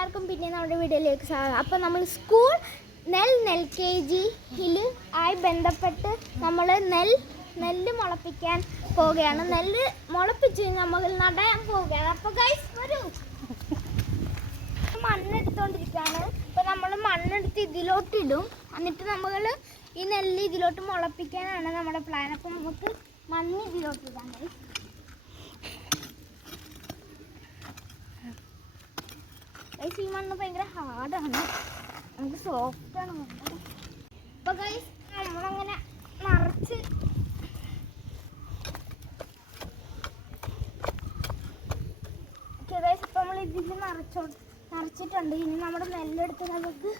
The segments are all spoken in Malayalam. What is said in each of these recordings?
എല്ലാവർക്കും പിന്നെ നമ്മുടെ വീഡിയോയിലേക്ക് സ്വാഗതം. അപ്പോൾ നമ്മൾ സ്കൂൾ നെൽ നെൽ കെ ജിയിൽ ആയി ബന്ധപ്പെട്ട് നമ്മൾ നെൽ നെല്ല് മുളപ്പിക്കാൻ പോവുകയാണ്. നെല്ല് മുളപ്പിച്ച് നമ്മൾ നടാൻ പോവുകയാണ്. അപ്പോൾ ഗൈസ് വരൂ. മണ്ണെടുത്തോണ്ടിരിക്കുകയാണ്. അപ്പോൾ നമ്മൾ മണ്ണെടുത്ത് ഇതിലോട്ടിടും. എന്നിട്ട് നമ്മൾ ഈ നെല്ല് ഇതിലോട്ട് മുളപ്പിക്കാനാണ് നമ്മുടെ പ്ലാൻ അപ്പോൾ നമുക്ക് മണ്ണ് ഇതിലോട്ടിടാം ഗൈസ് ഗൈസ് ഈ മണ്ണ് ഭയങ്കര ഹാർഡാണ് നമുക്ക് സോഫ്റ്റ് ആണ്. വേണ്ടത് അപ്പൊ ഗൈസ് നമ്മളങ്ങനെ നിറച്ച് ഗൈസ് ഇപ്പൊ നമ്മൾ ഇതിൽ നിറച്ചോ നിറച്ചിട്ടുണ്ട്. ഇനി നമ്മുടെ നെല്ലെടുത്ത് നമുക്ക്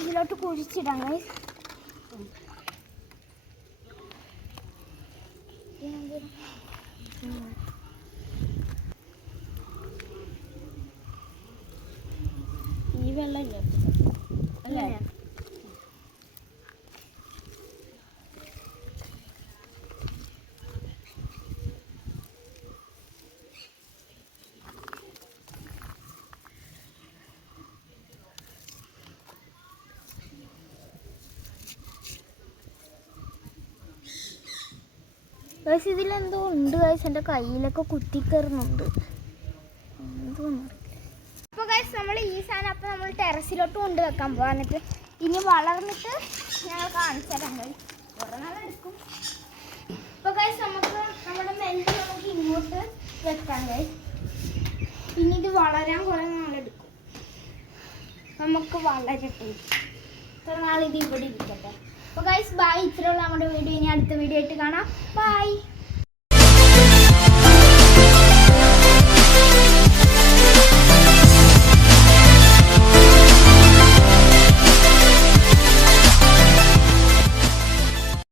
ഇതിലോട്ട് കുഴിച്ചിടാം ഗൈസ് ഈ വെള്ളമില്ലേ അല്ലേ? ഗൈസ് ഇതിലെന്തോ ഉണ്ട് ഗൈസ് എന്റെ കയ്യിലൊക്കെ കുത്തിക്കയറുന്നുണ്ട് അപ്പോൾ ഗൈസ് നമ്മൾ ഈ സാധനം അപ്പോൾ നമ്മൾ ടെറസിലോട്ട് കൊണ്ടുവെക്കാൻ പോകാം എന്നിട്ട് ഇനി വളർന്നിട്ട് ഞങ്ങൾ കാണിച്ചു തരാം ഗൈസ് കുറേ നാളെടുക്കും അപ്പോൾ ഗൈസ് നമുക്ക് നമ്മുടെ മെല്ല് നമുക്ക് ഇങ്ങോട്ട് വെക്കാം ഗൈസ് ഇനി ഇത് വളരാൻ കുറേ നാളെടുക്കും നമുക്ക് വളരട്ടെ. ഇത്ര നാൾ ഇത് ഇവിടെ ഇരിക്കട്ടെ. അപ്പോൾ ഗൈസ് ബൈ ഇത്രയുള്ള നമ്മുടെ വീഡിയോ. ഇനി അടുത്ത വീഡിയോ ആയിട്ട് കാണാം. ബൈ